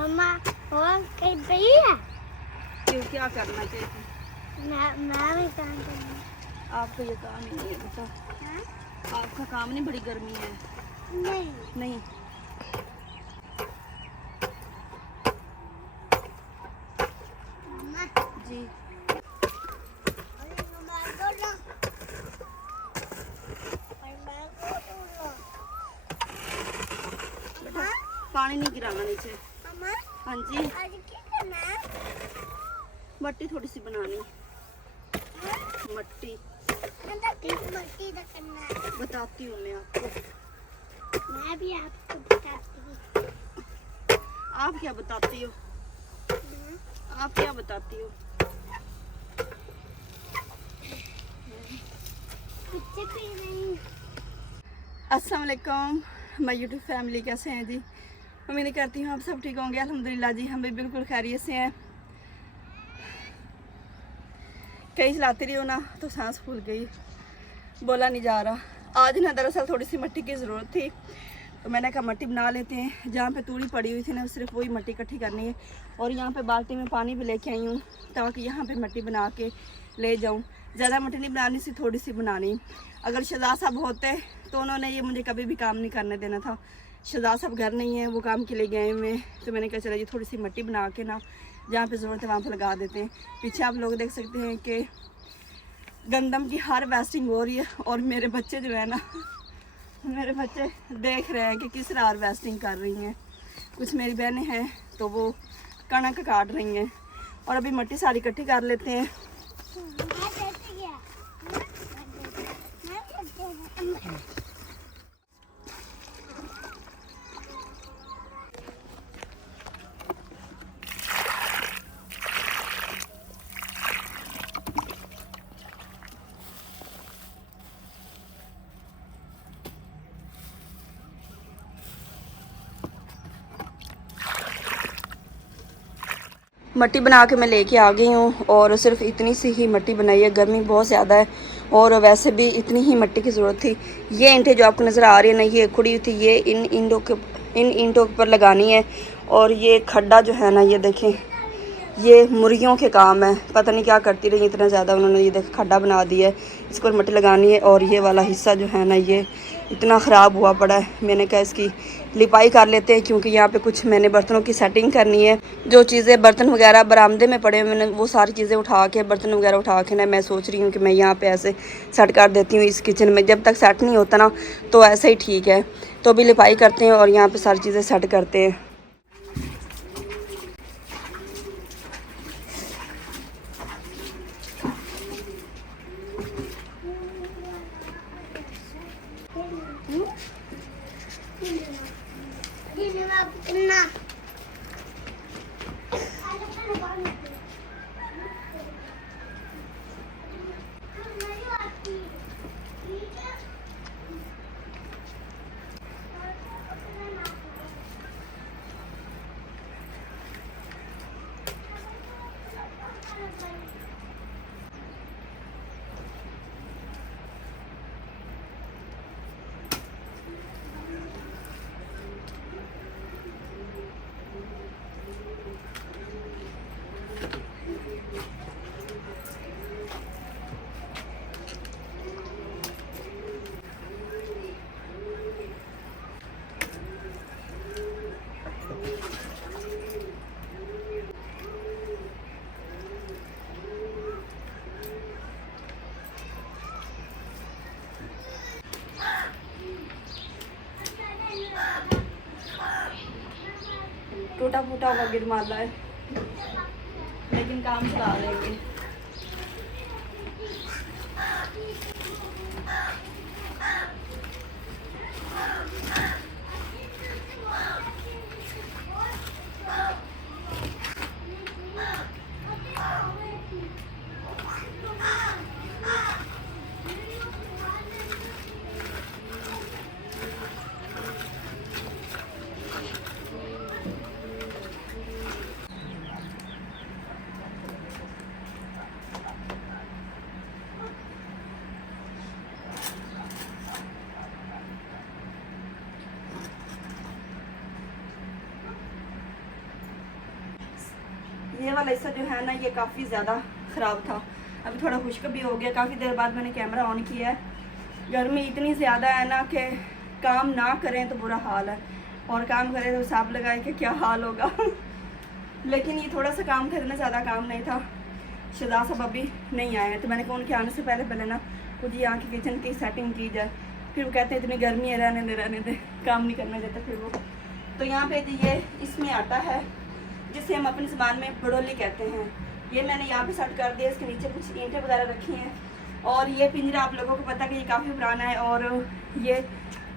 मम्मा और कहीं गई है? क्यों, क्या करना चाहिए? मैं भी काम करूँगी। आपको ये काम ही नहीं है बेटा। हाँ? आपका काम नहीं, बड़ी गर्मी है। नहीं नहीं मम्मा जी। अरे मैं बोलो बेटा पानी नहीं गिराना नीचे। मम्मा हाँ जी, आज क्या करना है? मट्टी थोड़ी सी बनानी। मट्टी अंदर किस मट्टी का करना है? बताती हूँ मैं आपको। मैं भी आपको बताती हूँ। आप क्या बताती हो? आप क्या बताती हो? पीछे पी रही हूँ। अस्सलाम वालेकुम माय यूट्यूब फैमिली, कैसे हैं जी? उम्मीद करती हूँ आप सब ठीक होंगे। अल्हम्दुलिल्लाह जी, हम भी बिल्कुल खैरियत से हैं। कहीं चलाती रही हो ना तो सांस फूल गई, बोला नहीं जा रहा। आज ना दरअसल थोड़ी सी मिट्टी की ज़रूरत थी, तो मैंने कहा मिट्टी बना लेते हैं। जहाँ पे तूड़ी पड़ी हुई थी ना, सिर्फ वही मिट्टी इकट्ठी करनी है। और यहाँ पे बाल्टी में पानी भी लेके आई हूँ ताकि यहाँ पे मिट्टी बना के ले जाऊँ। ज़्यादा मिट्टी नहीं बनानी सी, थोड़ी सी बनानी। अगर शहजाद साहब होते तो उन्होंने ये मुझे कभी भी काम नहीं करने देना था। शहजाद साहब घर नहीं है, वो काम के लिए गए हुए। तो मैंने कहा चला जी थोड़ी सी मिट्टी बना के ना जहाँ पे ज़रूरत है वहाँ पे लगा देते हैं। पीछे आप लोग देख सकते हैं कि गंदम की हार्वेस्टिंग हो रही है। और मेरे बच्चे जो है ना, मेरे बच्चे देख रहे हैं कि किस तरह हार्वेस्टिंग कर रही हैं। कुछ मेरी बहनें हैं तो वो कणक काट रही हैं। और अभी मिट्टी सारी इकट्ठी कर लेते हैं। मिट्टी बना के मैं लेके आ गई हूँ और सिर्फ इतनी सी ही मिट्टी बनाई है। गर्मी बहुत ज़्यादा है और वैसे भी इतनी ही मिट्टी की ज़रूरत थी। ये ईंटें जो आपको नज़र आ रही है ना, ये खुड़ी हुई थी, ये इन ईंटों के ऊपर लगानी है। और ये खड्डा जो है ना, ये देखें, ये मुर्गियों के काम है। पता नहीं क्या करती रही इतना ज़्यादा, उन्होंने ये देख खड्डा बना दिया है। इस पर मिट्टी लगानी है। और ये वाला हिस्सा जो है ना, ये इतना ख़राब हुआ पड़ा है। मैंने कहा इसकी लिपाई कर लेते हैं, क्योंकि यहाँ पे कुछ मैंने बर्तनों की सेटिंग करनी है। जो चीज़ें बर्तन वगैरह बरामदे में पड़े, मैंने वो सारी चीज़ें उठा के, बर्तन वगैरह उठा के ना, मैं सोच रही हूँ कि मैं यहाँ पे ऐसे सेट कर देती हूँ इस किचन में। जब तक सेट नहीं होता ना तो ऐसे ही ठीक है। तो अभी लिपाई करते हैं और यहाँ पर सारी चीज़ें सेट करते हैं। टूटा फूटा हुआ गिरमाला है, लेकिन काम चला लेंगे। वाला हिस्सा जो है ना ये काफ़ी ज़्यादा ख़राब था। अभी थोड़ा खुश्क भी हो गया। काफ़ी देर बाद मैंने कैमरा ऑन किया है। गर्मी इतनी ज़्यादा है ना कि काम ना करें तो बुरा हाल है, और काम करें तो हिसाब लगाए कि क्या हाल होगा। लेकिन ये थोड़ा सा काम करना, ज़्यादा काम नहीं था। शहजाद साहब अभी नहीं आए हैं, तो मैंने कहा उनके आने से पहले ना कुछ यहाँ की किचन की सेटिंग की जाए। फिर वो कहते हैं इतनी गर्मी है, रहने दे, काम नहीं करने देते फिर वो। तो यहाँ पे ये इसमें आटा है जिसे हम अपनी ज़बान में बड़ोली कहते हैं। ये मैंने यहाँ पे सेट कर दिया। इसके नीचे कुछ ईंटें वगैरह रखी हैं, और ये पिंजरा आप लोगों को पता कि ये काफ़ी पुराना है, और ये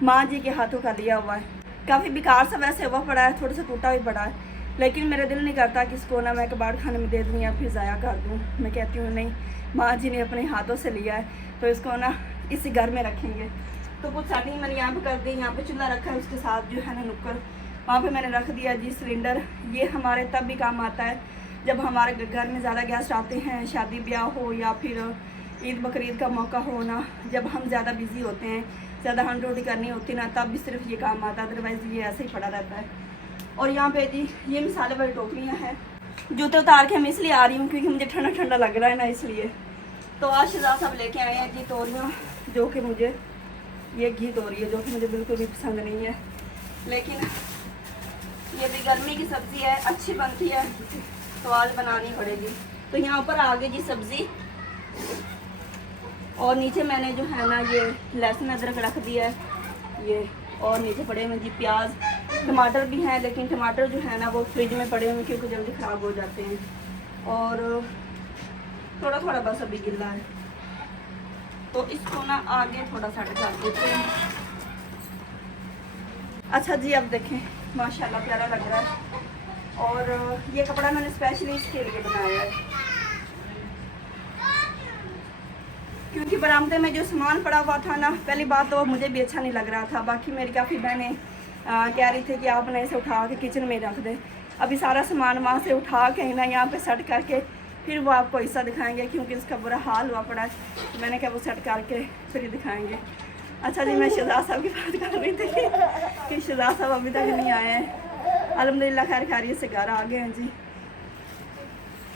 माँ जी के हाथों का लिया हुआ है। काफ़ी बेकार सा वैसे हुआ पड़ा है, थोड़ा सा टूटा भी पड़ा है, लेकिन मेरा दिल नहीं करता कि इसको ना मैं कबाड़ खाने में दे दूँ या फिर ज़ाया कर दूँ। मैं कहती हूँ नहीं, माँ जी ने अपने हाथों से लिया है तो इसको ना इसी घर में रखेंगे। तो कुछ सेटिंग मैंने यहाँ पे कर दी। यहाँ पे चूल्हा रखा है, उसके साथ जो है ना नुक्कड़, वहाँ पे मैंने रख दिया जी सिलेंडर। ये हमारे तब भी काम आता है जब हमारे घर में ज़्यादा गेस्ट आते हैं, शादी ब्याह हो या फिर ईद बकरीद का मौका हो ना, जब हम ज़्यादा बिजी होते हैं, ज़्यादा हंड रोटी करनी होती ना, तब भी सिर्फ ये काम आता है, अदरवाइज़ ये ऐसे ही पड़ा रहता है। और यहाँ पे जी ये मसाले वाली टोकरियाँ हैं। जूते उतार के मैं इसलिए आ रही हूँ क्योंकि मुझे ठंडा ठंडा लग रहा है ना, इसलिए। तो आज शहजाद साहब लेके आए हैं जी तोरियाँ, जो कि मुझे, ये घी तोरी है जो कि मुझे बिल्कुल भी पसंद नहीं है, लेकिन ये भी गर्मी की सब्ज़ी है, अच्छी बनती है तो आज बनानी पड़ेगी। तो यहाँ पर आ गई जी सब्ज़ी, और नीचे मैंने जो है ना ये लहसुन अदरक रख दिया है ये, और नीचे पड़े हुए जी प्याज, टमाटर भी हैं, लेकिन टमाटर जो है ना वो फ्रिज में पड़े हुए क्योंकि जल्दी ख़राब हो जाते हैं, और थोड़ा थोड़ा बस अभी गिल्ला है। तो इसको ना आगे थोड़ा सा कर देते हैं। अच्छा जी, अब देखें माशाल्लाह प्यारा लग रहा है, और ये कपड़ा मैंने स्पेशली इसके लिए बनाया है क्योंकि बरामदे में जो सामान पड़ा हुआ था ना, पहली बात तो मुझे भी अच्छा नहीं लग रहा था। बाकी मेरी काफ़ी बहनें कह रही थी कि आप ना इसे उठा के किचन में रख दें। अभी सारा सामान वहाँ से उठा के ना यहाँ पे सेट करके फिर वो आपको हिस्सा दिखाएंगे, क्योंकि इसका बुरा हाल हुआ पड़ा है। तो मैंने कहा वो सेट करके फिर ही दिखाएंगे। अच्छा जी, मैं शहजाद साहब की बात कर रही थी कि शहजाद साहब अभी तक नहीं आए हैं। अल्हम्दुलिल्लाह खैर खैरियत से घर आ गए हैं जी।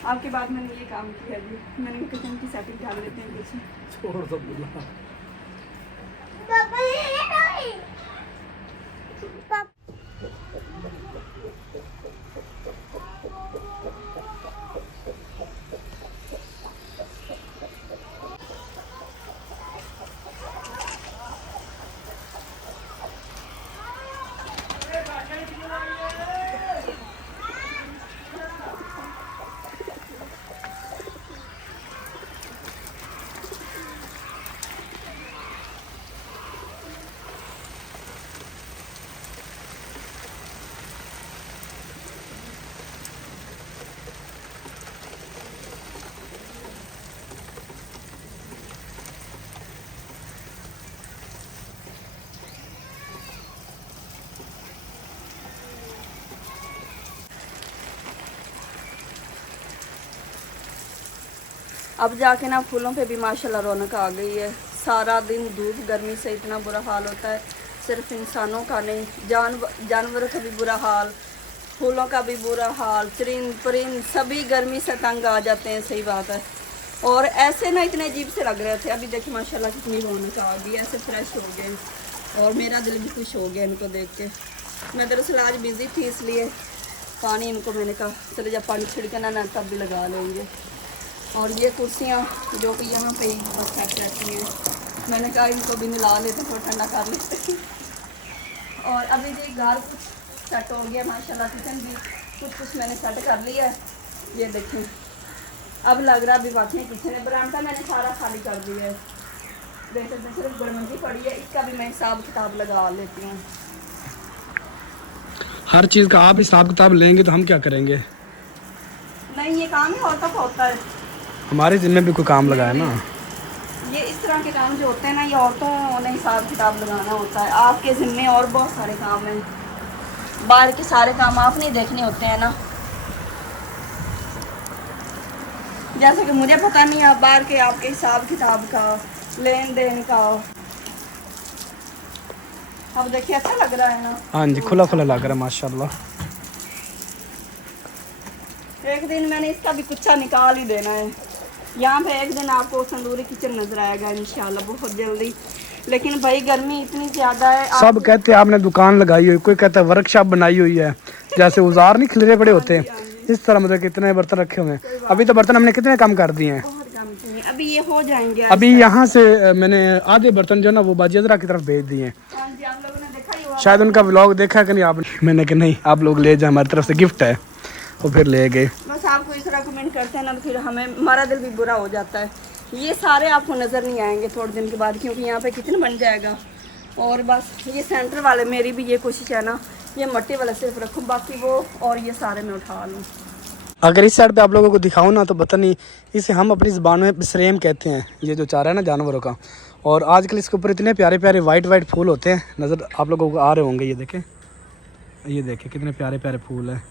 आपके बाद मैंने ये काम किया जी, मैंने किचन की सेटिंग कर लेते हैं पीछे। छोड़ दो बोला। पापा ये नहीं। पापा अब जाके ना फूलों पे भी माशाल्लाह रौनक आ गई है। सारा दिन धूप गर्मी से इतना बुरा हाल होता है, सिर्फ इंसानों का नहीं, जानवरों का भी बुरा हाल, फूलों का भी बुरा हाल, चरिंद परिंद सभी गर्मी से तंग आ जाते हैं। सही बात है। और ऐसे ना इतने अजीब से लग रहे थे, अभी देखिए माशाल्लाह कितनी रौनक आ गई, ऐसे फ्रेश हो गए, और मेरा दिल भी खुश हो गया इनको देख के। मैं दरअसल आज बिज़ी थी, इसलिए पानी इनको मैंने कहा चले जब पानी छिड़कना ना तब भी लगा लेंगे। और ये कुर्सियाँ जो कि यहाँ पे बस सेट रहती हैं, मैंने कहा इनको भी मिला लेते, थोड़ा ठंडा कर लेते। और अभी जी घर कुछ सेट हो गया माशाल्लाह, किचन भी कुछ मैंने सेट कर लिया है। ये देखें अब लग रहा अभी वाकई किचन है। बरामदा मैंने सारा खाली कर दिया है, देख सकते सिर्फ बरमंदी पड़ी है, इसका भी मैं हिसाब किताब लगा लेती हूँ। हर चीज़ का आप हिसाब किताब लेंगे तो हम क्या करेंगे? नहीं, ये काम ही औरतों का होता है, हमारे जिम्मे भी कोई काम लगा है ना। ये इस तरह के काम जो होते हैं ना, ये औरतों ने हिसाब किताब लगाना होता है। आपके ज़िम्मे और बहुत सारे काम हैं, बाहर के सारे काम आप नहीं देखने होते हैं ना। जैसे कि मुझे पता नहीं है बाहर के आपके हिसाब किताब का, लेन देन का। अब देखिए अच्छा लग रहा है ना। हाँ जी, खुला खुला लग रहा है माशाल्लाह। एक दिन मैंने इसका भी कुच्चा निकाल ही देना है। यहाँ पे एक दिन आपको तंदूरी किचन नजर आएगा इंशाल्लाह बहुत जल्दी। लेकिन भाई गर्मी इतनी ज़्यादा है। सब कहते हैं आपने दुकान लगाई हुई, कोई कहता है वर्कशॉप बनाई हुई है, जैसे औजार नहीं खिलरे पड़े होते हैं इस तरह, मतलब कितने बर्तन रखे हुए हैं। अभी तो बर्तन हमने कितने कम कर दिए हैं, बहुत कम चाहिए, अभी ये हो जाएंगे। अभी यहाँ से मैंने आधे बर्तन जो ना वो बाजियादरा की तरफ भेज दिए हैं। हाँ जी, आप लोगों ने देखा ही होगा। शायद उनका व्लॉग देखा कि नहीं आपने। मैंने कहा नहीं आप लोग ले जाए, हमारी तरफ से गिफ्ट है, वो फिर ले गए। बस आपको इस तरह कमेंट करते हैं ना तो फिर हमें हमारा दिल भी बुरा हो जाता है। ये सारे आपको नज़र नहीं आएंगे थोड़े दिन के बाद, क्योंकि यहाँ पे किचन बन जाएगा। और बस ये सेंटर वाले, मेरी भी ये कोशिश है ना ये मट्टी वाला सिर्फ रखूँ, बाकी वो और ये सारे मैं उठा लूँ। अगर इस साइड पे आप लोगों को दिखाऊं ना तो पता नहीं, इसे हम अपनी ज़बान में बसरेम कहते हैं, ये जो चारा है ना जानवरों का। और आजकल इसके ऊपर इतने प्यारे प्यारे वाइट फूल होते हैं, नज़र आप लोगों को आ रहे होंगे। ये देखें कितने प्यारे प्यारे फूल हैं।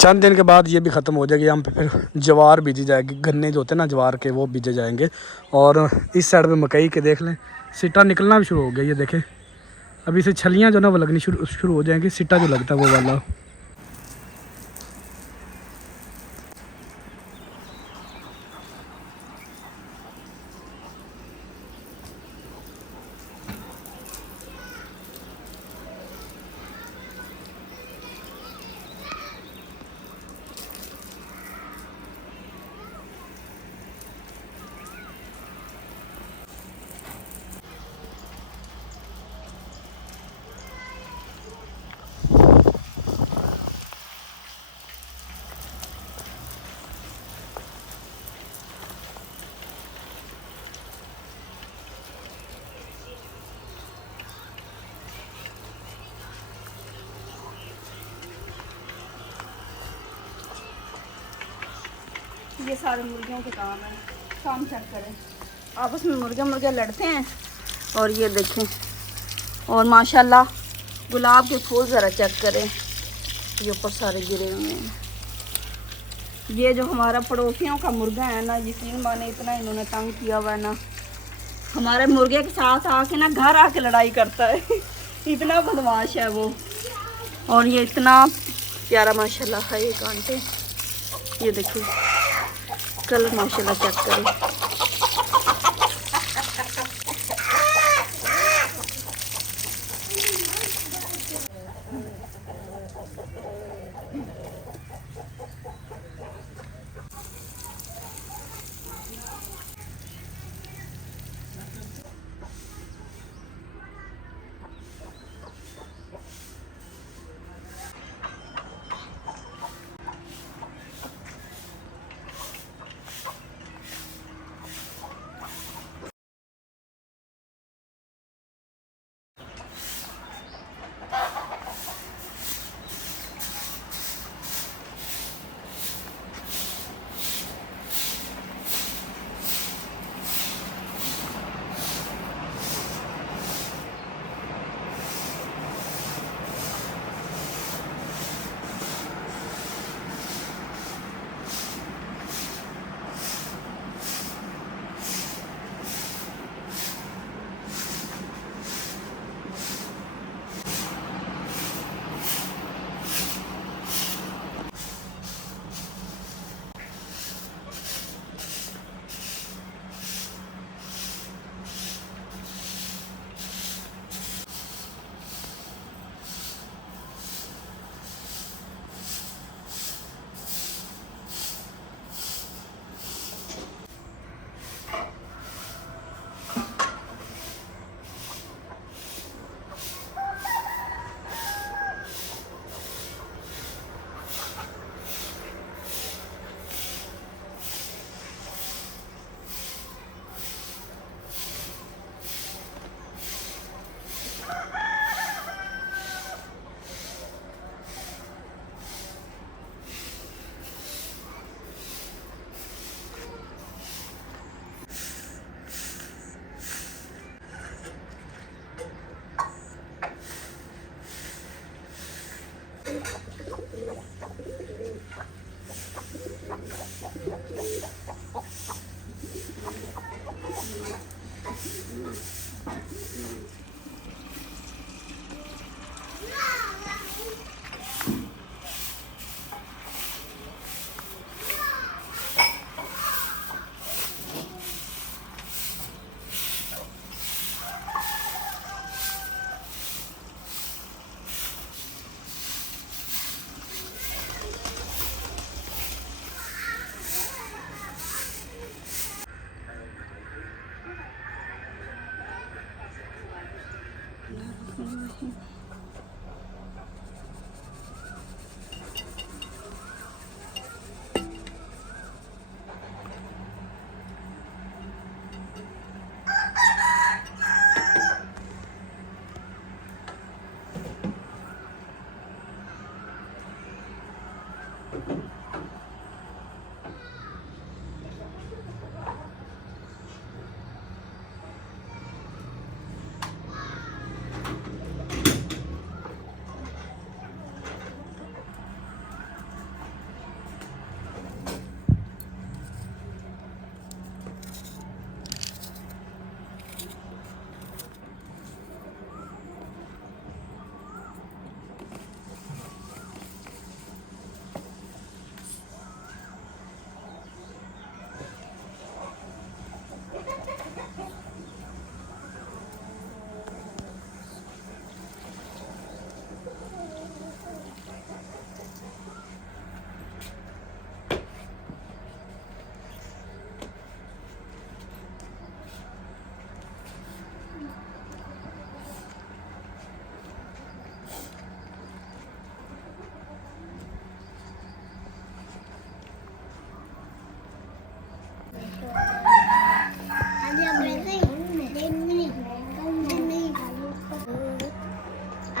चंद दिन के बाद ये भी ख़त्म हो जाएगी, हम पे फिर ज्वार बीजी जाएगी, गन्ने जो होते हैं ना ज्वार के वो बीजे जाएंगे। और इस साइड पे मकई के देख लें सिट्टा निकलना भी शुरू हो गया, ये देखें अभी से छलियाँ जो ना वो लगनी शुरू हो जाएंगी, सिट्टा जो लगता है वो वाला। ये सारे मुर्गियों के काम है, काम चेक करें, आपस में मुर्गे लड़ते हैं। और ये देखें, और माशाल्लाह गुलाब के फूल ज़रा चेक करें, ये ऊपर सारे गिरे हुए हैं। ये जो हमारा पड़ोसियों का मुर्गा है ना, यकीन माने इतना इन्होंने तंग किया हुआ है ना, हमारे मुर्गे के साथ आके ना घर आके लड़ाई करता है इतना बदमाश है वो। और ये इतना प्यारा माशाल्लाह है ये कांटे, ये देखिए कलर माशाल्लाह चेक करें।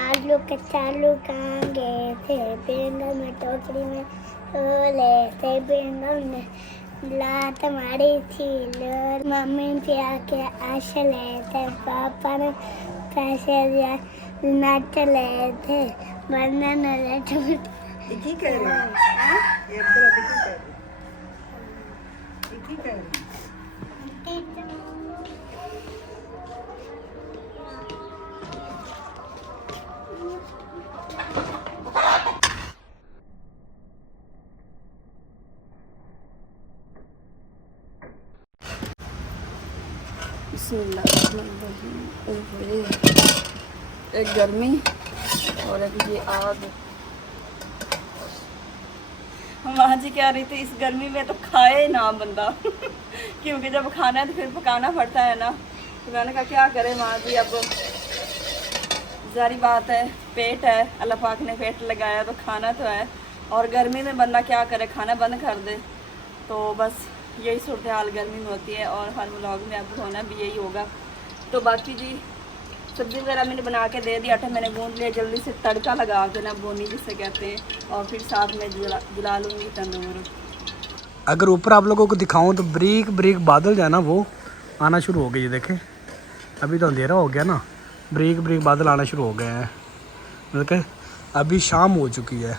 आलू के चालू कहाँ गए थे, बैंगन में टोकरी में ले थे, बैंगन में लात मारी थी, मम्मी पे आके आशा ले थे, पापा ने पैसे दिया, नाच ले थे, वरना न ले एक ही कह रहे हैं, एक दो एक ही कह रहे हैं, एक ही कह रहे हैं। एक गर्मी और अभी ये आग। माँ जी कह रही थी इस गर्मी में तो खाए ना बंदा क्योंकि जब खाना है तो फिर पकाना पड़ता है ना। तो मैंने कहा क्या करे माँ जी, अब जारी बात है, पेट है, अल्लाह पाक ने पेट लगाया तो खाना तो है, और गर्मी में बंदा क्या करे, खाना बंद कर दे। तो बस यही सूरत हाल गर्मी में होती है और हर व्लॉग में अब होना भी यही होगा। तो बाकी जी सब्ज़ी वगैरह मैंने बना के दे दी, आटा मैंने गूंद लिया, जल्दी से तड़का लगा के ना बोनी जिसे कहते हैं, और फिर साथ में जला लूँगी तंदूर। अगर ऊपर आप लोगों को दिखाऊं तो ब्रीक ब्रीक बादल जो है ना वो आना शुरू हो गए। ये देखें अभी तो अंधेरा हो गया ना, ब्रीक ब्रीक बादल आना शुरू हो गए हैं, मतलब कि अभी शाम हो चुकी है।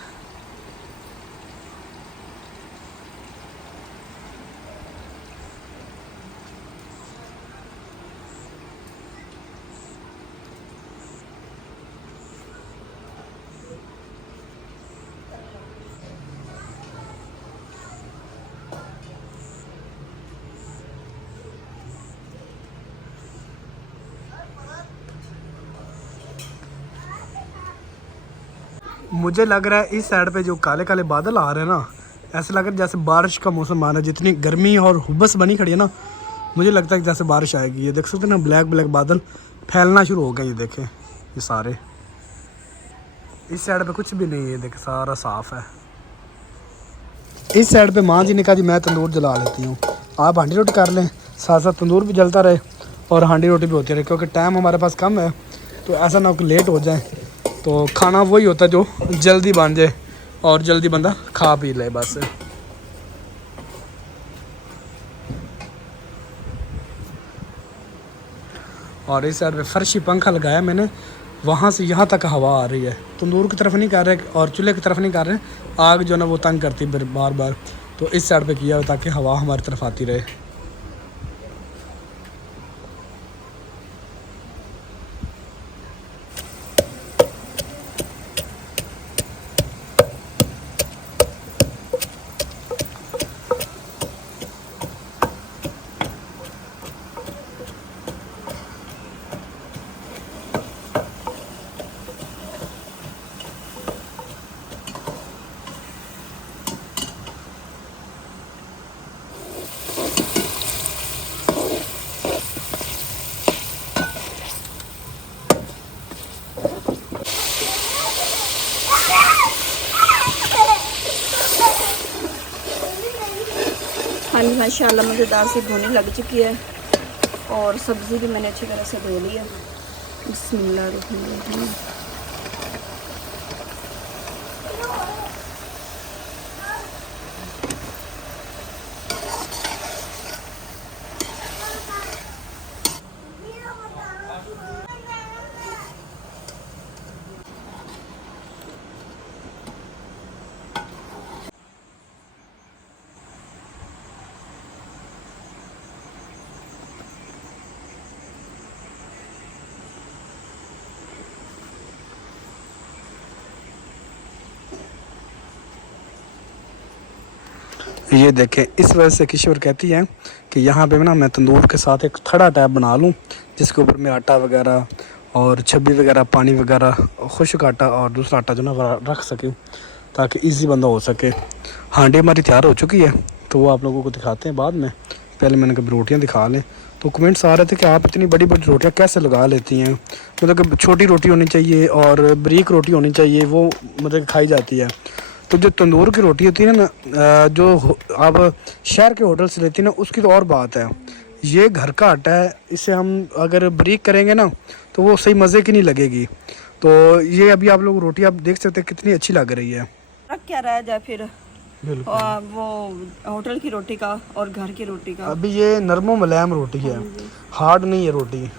मुझे लग रहा है इस साइड पे जो काले काले बादल आ रहे हैं ना, ऐसे लग रहा है जैसे बारिश का मौसम आ रहा है। जितनी गर्मी और हुब्बस बनी खड़ी है ना, मुझे लगता है कि जैसे बारिश आएगी। ये देख सकते हैं ना, ब्लैक ब्लैक बादल फैलना शुरू हो गए। ये देखें ये सारे, इस साइड पे कुछ भी नहीं है, ये देखें सारा साफ़ है। इस साइड पे माँ जी ने कहा जी मैं तंदूर जला लेती हूँ, आप हांडी रोटी कर लें, साथ साथ तंदूर भी जलता रहे और हांडी रोटी भी होती रहे, क्योंकि टाइम हमारे पास कम है। तो ऐसा ना हो कि लेट हो जाए, तो खाना वही होता है जो जल्दी बन जाए और जल्दी बंदा खा पी ले बस। और इस साइड पे फर्शी पंखा लगाया मैंने, वहाँ से यहाँ तक हवा आ रही है। तंदूर की तरफ नहीं कर रहे और चूल्हे की तरफ नहीं कर रहे, आग जो ना वो तंग करती बार बार, तो इस साइड पे किया ताकि हवा हमारी तरफ आती रहे। भी माशाल्लाह मज़ेदार सी भुनी लग चुकी है और सब्ज़ी भी मैंने अच्छी तरह से धो ली है। बिस्मिल्लाहिर्रहमानिर्रहीम। ये देखें, इस वजह से किशोर कहती है कि यहाँ पे ना मैं तंदूर के साथ एक थड़ा टाइप बना लूँ जिसके ऊपर मैं आटा वगैरह और छब्बी वगैरह, पानी वगैरह, खुश्क आटा और दूसरा आटा जो ना रख सकें ताकि इजी बंदा हो सके। हांडी हमारी तैयार हो चुकी है तो वो आप लोगों को दिखाते हैं बाद में। पहले मैंने कभी रोटियाँ दिखा लें। तो कमेंट्स आ रहे थे कि आप इतनी बड़ी बड़ी रोटियाँ कैसे लगा लेती हैं, मतलब कि छोटी रोटी होनी चाहिए और बारीक रोटी होनी चाहिए, वो मतलब खाई जाती है। तो जो तंदूर की रोटी होती है ना, जो आप शहर के होटल से लेती है ना, उसकी तो और बात है। ये घर का आटा है, इसे हम अगर बारीक करेंगे ना तो वो सही मज़े की नहीं लगेगी। तो ये अभी आप लोग रोटी आप देख सकते हैं कितनी अच्छी लग रही है। फर्क क्या रह जाए फिर बिल्कुल वो होटल की रोटी का और घर की रोटी का? अभी ये नरमो मुलायम रोटी है, हार्ड नहीं है रोटी।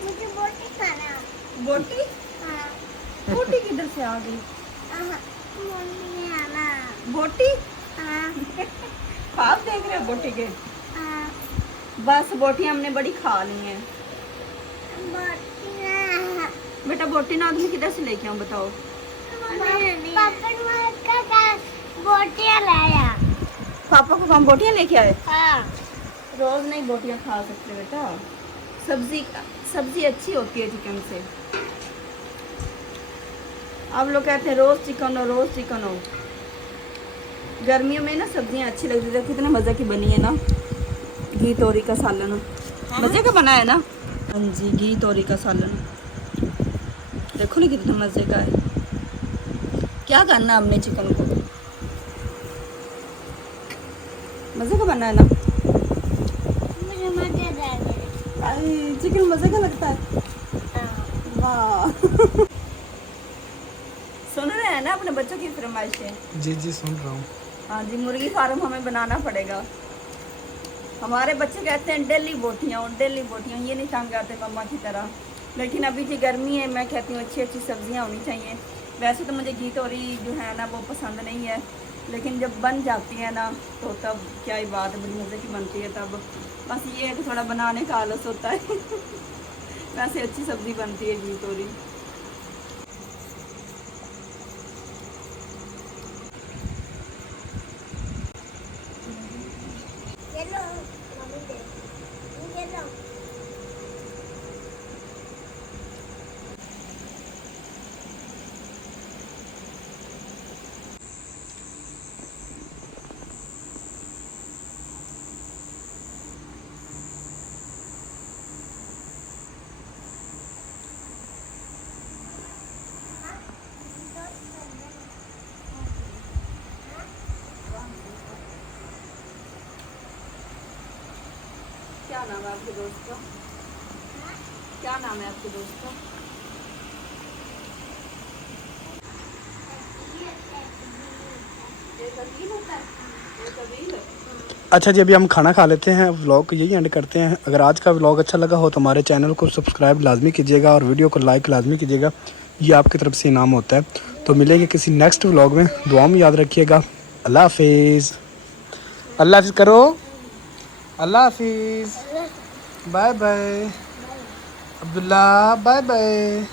मुझे बोटी खाना। बोटी? बोटी किधर से आ गई? मम्मी आना। बोटी? हाँ ख्वाब देख रहे हो बोटी के? हाँ बस बोटी हमने बड़ी खा ली है। बोटियाँ। बेटा बोटी ना आदमी किधर से लेके आऊँ बताओ? पापा ने बोटियाँ लाया। पापा को हम बोटियाँ लेके आए? हाँ रोज नहीं बोटियाँ खा सकते बेटा, सब्जी अच्छी होती है चिकन से। आप लोग कहते हैं रोज चिकन हो, रोज चिकन हो। गर्मियों में ना सब्जियां अच्छी लगती है। कितने मज़े की बनी है ना, घी तोरी का सालन मज़े का बना है ना। हाँ जी, घी तोरी का सालन देखो ना कितने मज़े का है। क्या करना हमने चिकन को, मज़े का बना है ना। मुझे मज़ेदार है। चिकन मज़े का लगता है। वाह सुन रहे हैं ना अपने बच्चों की फरमाइशें? जी जी सुन रहा हूँ। हाँ जी, मुर्गी फार्म हमें बनाना पड़ेगा। हमारे बच्चे कहते हैं डेली बोटियाँ, ये नहीं तंग आते मम्मा की तरह। लेकिन अभी जी गर्मी है, मैं कहती हूँ अच्छी अच्छी सब्जियाँ होनी चाहिए। वैसे तो मुझे घी तोरी जो है ना वो पसंद नहीं है, लेकिन जब बन जाती है ना तो तब क्या ही बात है, बड़ी मज़े की बनती है तब। बस ये है कि थोड़ा बनाने का आलस होता है वैसे अच्छी सब्ज़ी बनती है घी तोरी। क्या नाम है आपके दोस्त का? क्या नाम है आपके दोस्त का? एक अकील होता है, एक अकील है। अच्छा जी, अभी हम खाना खा लेते हैं, व्लॉग को यही एंड करते हैं। अगर आज का व्लॉग अच्छा लगा हो तो हमारे चैनल को सब्सक्राइब लाजमी कीजिएगा और वीडियो को लाइक लाजमी कीजिएगा, ये आपकी तरफ से इनाम होता है। तो मिलेंगे किसी नेक्स्ट व्लॉग में, दुआ में याद रखिएगा। अल्लाह हाफिज़। अल्लाह हाफिज़ करो। अल्लाह हाफिज़। Bye bye. Abdullah bye bye.